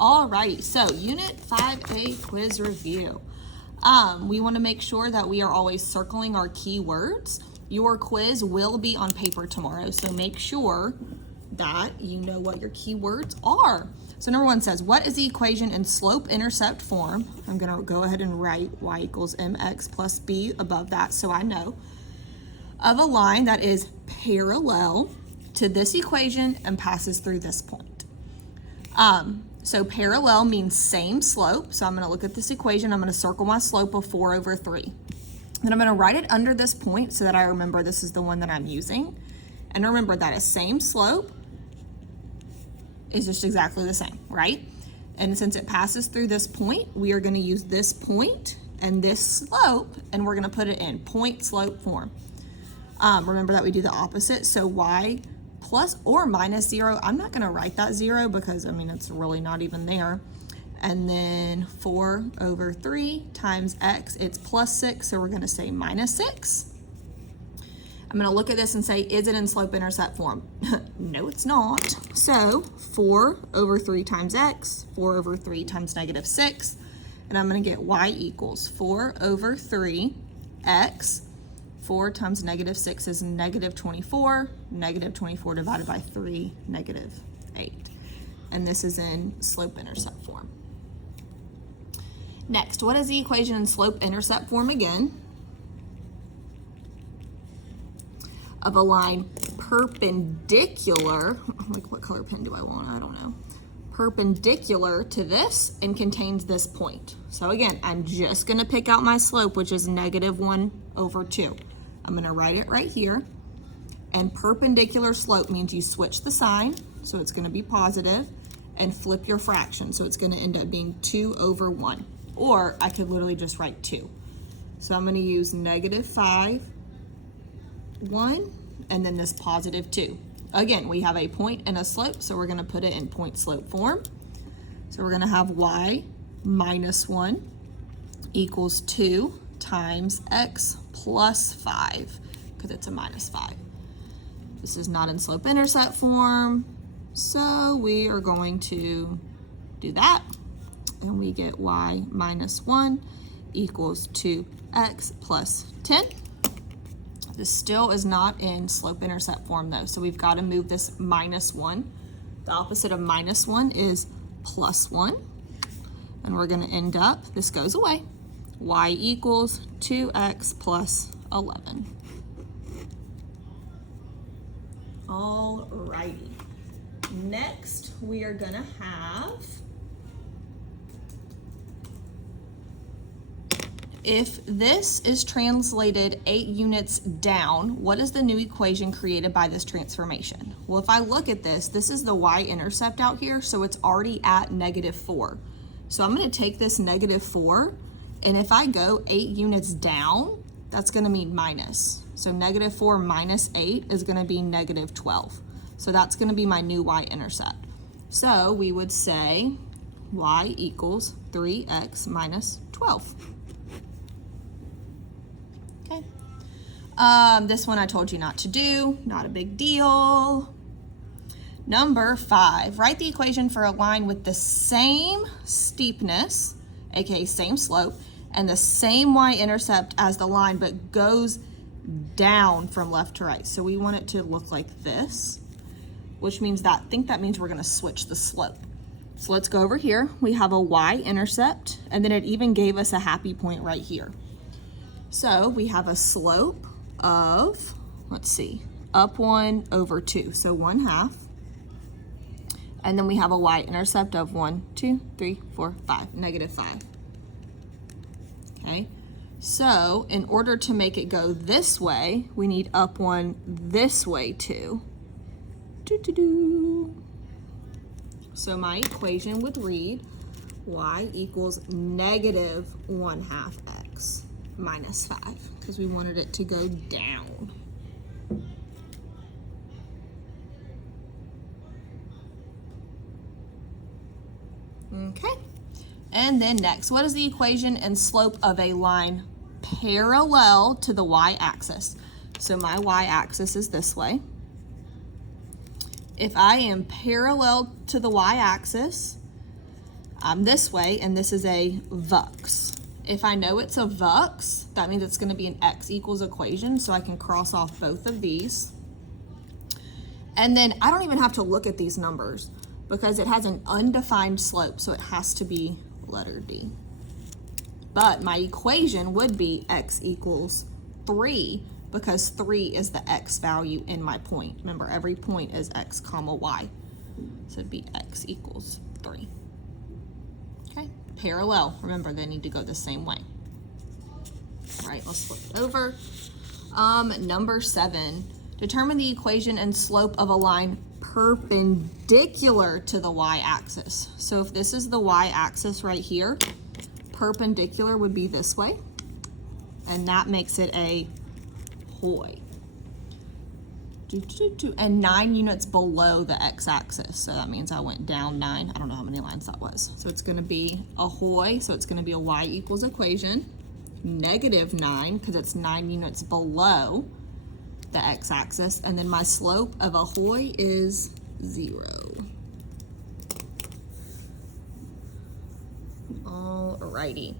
Alrighty, so Unit 5A quiz review. We want to make sure that we are always circling our keywords. Your quiz will be on paper tomorrow, so make sure that you know what your keywords are. So number one says, what is the equation in slope-intercept form? I'm going to go ahead and write y equals mx plus b above that so I know. Of a line that is parallel to this equation and passes through this point. So parallel means same slope. So I'm going to look at this equation. I'm going to circle my slope of 4/3. Then I'm going to write it under this point so that I remember this is the one that I'm using. And remember that a same slope is just exactly the same, right? And since it passes through this point, we are going to use this point and this slope, and we're going to put it in point slope form. Remember that we do the opposite. So y plus or minus 0, I'm not going to write that 0 because, I mean, it's really not even there. And then 4/3 times x, it's plus 6, so we're going to say minus 6. I'm going to look at this and say, is it in slope-intercept form? No, it's not. So 4/3 times x, 4/3 times -6, and I'm going to get y equals 4/3 x. 4 times -6 is -24. -24 divided by 3, -8. And this is in slope-intercept form. Next, what is the equation in slope-intercept form again? Of a line perpendicular, like what color pen do I want? I don't know. Perpendicular to this and contains this point. So again, I'm just gonna pick out my slope, which is -1/2. I'm gonna write it right here. And perpendicular slope means you switch the sign, so it's gonna be positive, and flip your fraction. So it's gonna end up being 2/1. Or I could literally just write 2. So I'm gonna use -5, 1, and then this +2. Again, we have a point and a slope, so we're gonna put it in point slope form. So we're gonna have y minus 1 equals 2 times x plus 5, because it's a -5. This is not in slope-intercept form, so we are going to do that, and we get y minus 1 equals 2x plus 10. This still is not in slope-intercept form though, so we've got to move this -1. The opposite of -1 is +1, and we're going to end up, this goes away, y equals 2x plus 11. Alrighty. Next, we are going to have, if this is translated 8 units down, what is the new equation created by this transformation? Well, if I look at this, this is the y-intercept out here, so it's already at -4. So I'm going to take this -4, and if I go 8 units down, that's going to mean minus. So -4 minus 8 is going to be -12. So that's going to be my new y-intercept. So we would say y equals 3x minus 12. Okay. This one I told you not to do, not a big deal. Number 5, write the equation for a line with the same steepness, aka same slope, and the same y-intercept as the line, but goes down from left to right. So we want it to look like this, which means that, I think that means we're gonna switch the slope. So let's go over here. We have a y-intercept, and then it even gave us a happy point right here. So we have a slope of, let's see, up 1/2, so 1/2. And then we have a y-intercept of 1, 2, 3, 4, 5, -5. Okay, so in order to make it go this way, we need up 1 this way too. So my equation would read y equals -1/2 x minus 5, because we wanted it to go down. Okay, and then next, what is the equation and slope of a line parallel to the y-axis? So my y-axis is this way. If I am parallel to the y-axis, I'm this way, and this is a vux. If I know it's a vux, that means it's gonna be an x equals equation, so I can cross off both of these. And then I don't even have to look at these numbers because it has an undefined slope, so it has to be letter D. But my equation would be x equals 3 because 3 is the x value in my point. Remember, every point is x comma y. So it'd be x equals 3. Okay, parallel. Remember, they need to go the same way. All right, let's flip it over. Number 7, determine the equation and slope of a line perpendicular to the y-axis. So if this is the y-axis right here, perpendicular would be this way, and that makes it a hoi. And 9 units below the x-axis, so that means I went down 9. I don't know how many lines that was. So it's gonna be a hoi, so it's gonna be a y equals equation, -9, because it's 9 units below the x-axis, and then my slope of a hoi is 0. Alrighty.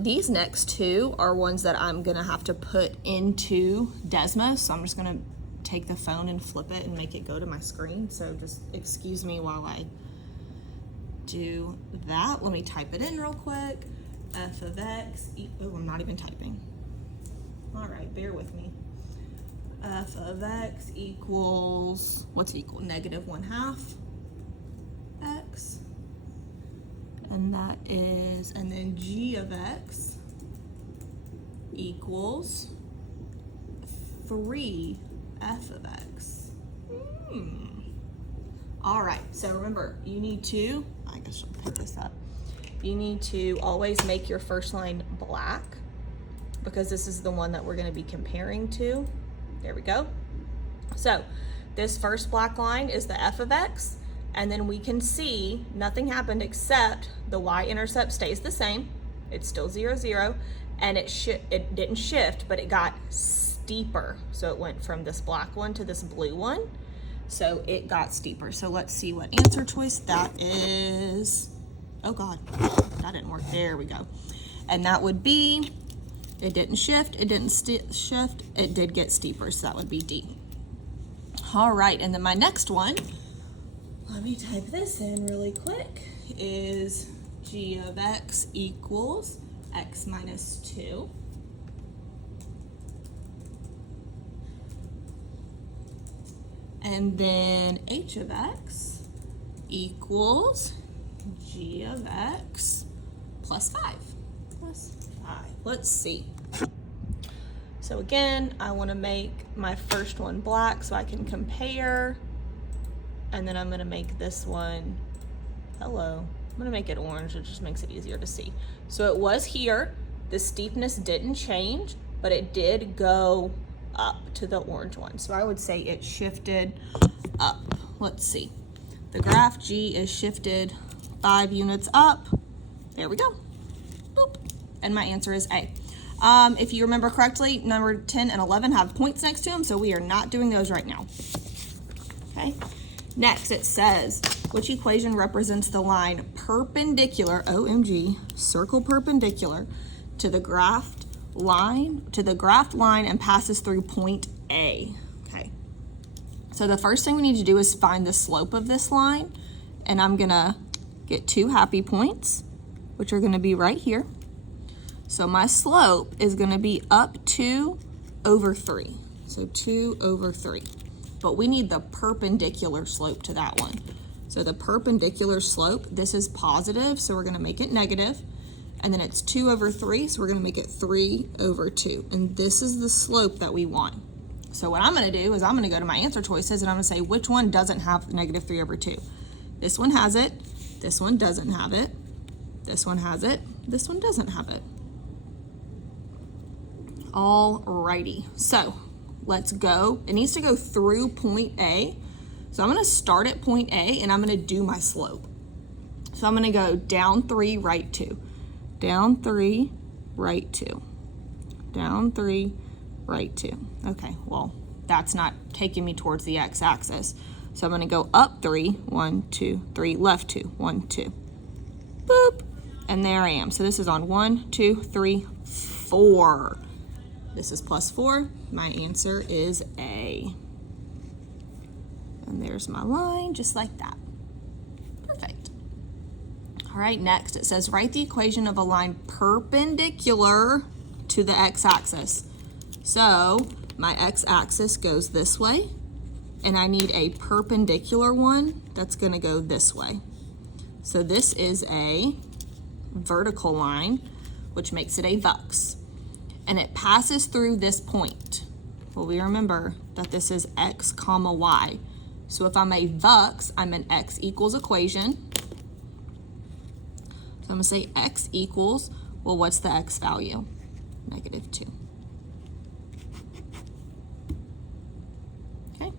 These next two are ones that I'm gonna have to put into Desmos, so I'm just gonna take the phone and flip it and make it go to my screen. So just excuse me while I do that. Let me type it in real quick. F of x, oh, I'm not even typing. All right, bear with me. F of x equals, what's equal? -1/2 x. And that is, and then g of x equals 3 f of x. All right, so remember, you need to, I guess I'll put this up. You need to always make your first line black because this is the one that we're gonna be comparing to. There we go. So this first black line is the f of x, and then we can see nothing happened except the y-intercept stays the same. It's still 0, 0, and it didn't shift, but it got steeper. So it went from this black one to this blue one. So it got steeper. So let's see what answer choice that is. Oh God, that didn't work. There we go. And that would be, it didn't shift, it didn't shift, it did get steeper, so that would be D. All right, and then my next one, let me type this in really quick, is g of x equals x minus 2. And then h of x equals g of x plus 5. Let's see. So again, I want to make my first one black so I can compare. And then I'm going to make this one, hello, I'm going to make it orange. It just makes it easier to see. So it was here. The steepness didn't change, but it did go up to the orange one. So I would say it shifted up. Let's see. The graph G is shifted 5 units up. There we go. Boop. And my answer is A. If you remember correctly, number 10 and 11 have points next to them, so we are not doing those right now. Okay. Next, it says, which equation represents the line perpendicular, OMG, circle perpendicular to the graphed line, and passes through point A. Okay. So the first thing we need to do is find the slope of this line, and I'm gonna get 2 happy points, which are gonna be right here. So my slope is gonna be up 2 over 3. So 2 over 3. But we need the perpendicular slope to that one. So the perpendicular slope, this is positive, so we're gonna make it negative. And then it's 2 over 3, so we're gonna make it 3 over 2. And this is the slope that we want. So what I'm gonna do is I'm gonna go to my answer choices and I'm gonna say which one doesn't have -3 over 2. This one has it, this one doesn't have it, this one has it, this one doesn't have it. Alrighty, so let's go. It needs to go through point A. So I'm gonna start at point A and I'm gonna do my slope. So I'm gonna go down 3, right 2. Down 3, right 2. Down 3, right 2. Okay, well, that's not taking me towards the x-axis. So I'm gonna go up 3, 1, 2, 3, left 2, 1, 2. boop, and there I am. So this is on 1, 2, 3, 4. This is plus 4. My answer is A. And there's my line, just like that. Perfect. All right, next it says write the equation of a line perpendicular to the x-axis. So my x-axis goes this way, and I need a perpendicular one that's gonna go this way. So this is a vertical line, which makes it a vux. And it passes through this point. Well, we remember that this is x comma y. So if I'm a vux, I'm an x equals equation. So I'm gonna say x equals, well, what's the x value? -2. Okay.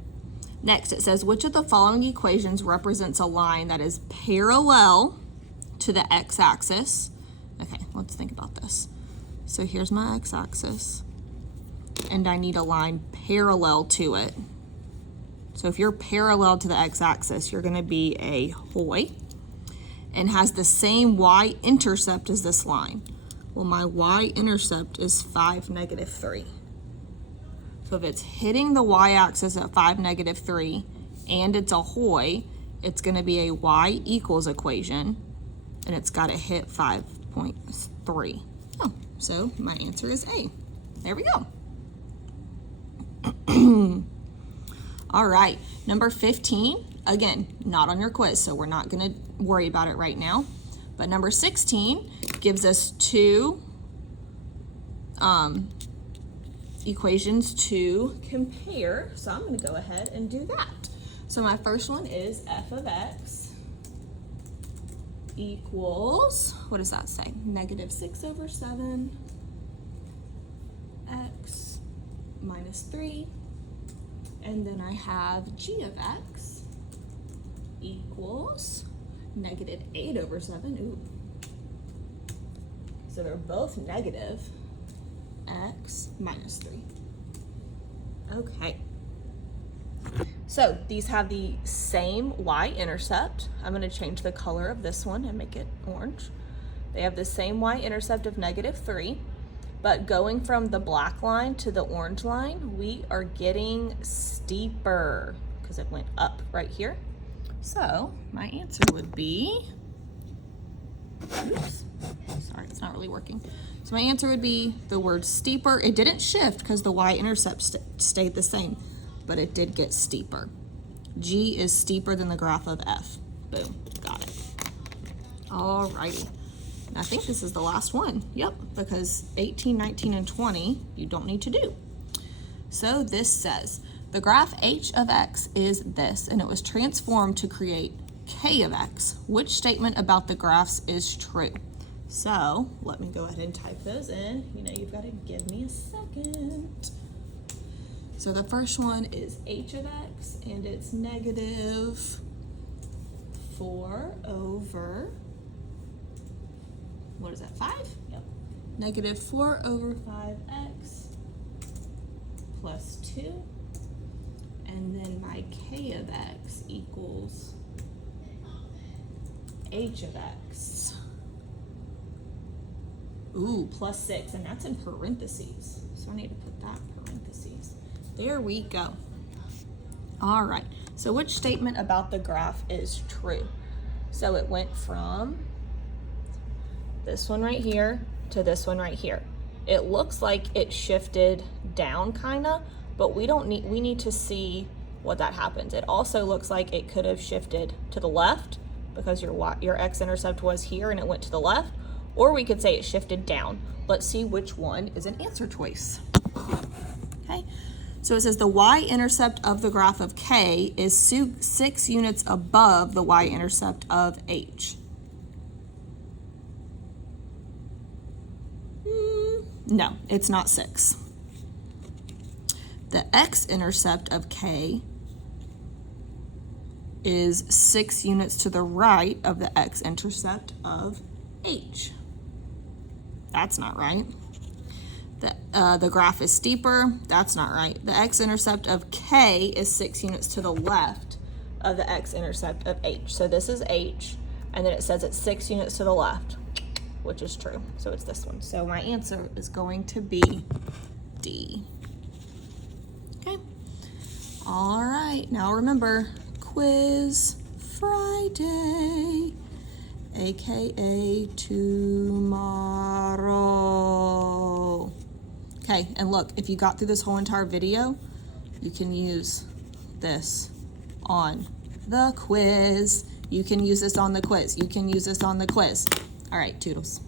Next, it says, which of the following equations represents a line that is parallel to the x-axis? Okay, let's think about this. So here's my x-axis, and I need a line parallel to it. So if you're parallel to the x-axis, you're gonna be a HOI, and has the same y-intercept as this line. Well, my y-intercept is 5, -3. So if it's hitting the y-axis at 5, -3, and it's a HOI, it's gonna be a y equals equation, and it's gotta hit 5.3. Oh, so my answer is A. There we go. All right, number 15, again, not on your quiz, so we're not gonna worry about it right now. But number 16 gives us two equations to compare. So I'm gonna go ahead and do that. So my first one is f of x equals, what does that say? -6/7 x minus 3. And then I have g of x equals -8/7. Ooh. So they're both negative x minus 3. Okay. So these have the same y-intercept. I'm going to change the color of this one and make it orange. They have the same y-intercept of -3, but going from the black line to the orange line, we are getting steeper because it went up right here. So my answer would be, oops, sorry, it's not really working. So my answer would be the word steeper. It didn't shift because the y-intercept stayed the same, but it did get steeper. G is steeper than the graph of F. Boom, got it. All righty. I think this is the last one. Yep, because 18, 19, and 20, you don't need to do. So this says, the graph h of x is this, and it was transformed to create k of x. Which statement about the graphs is true? So let me go ahead and type those in. You know, you've got to give me a second. So the first one is h of x, and it's -4 over, what is that, 5? Yep. -4 over 5x plus 2. And then my k of x equals h of x. Ooh, plus 6, and that's in parentheses. So I need to put that in parentheses. There we go. All right, so which statement about the graph is true? So it went from this one right here to this one right here. It looks like it shifted down kinda, but we need to see what that happens. It also looks like it could have shifted to the left because your x-intercept was here and it went to the left, or we could say it shifted down. Let's see which one is an answer choice. Okay, so it says the y-intercept of the graph of k is 6 units above the y-intercept of h. No, it's not 6. The x-intercept of k is 6 units to the right of the x-intercept of h. That's not right. The graph is steeper. That's not right. The x-intercept of k is 6 units to the left of the x-intercept of h. So this is h. And then it says it's 6 units to the left, which is true. So it's this one. So my answer is going to be D. Okay. All right. Now remember, Quiz Friday, AKA tomorrow. Okay, and look, if you got through this whole entire video, you can use this on the quiz. You can use this on the quiz. You can use this on the quiz. All right, toodles.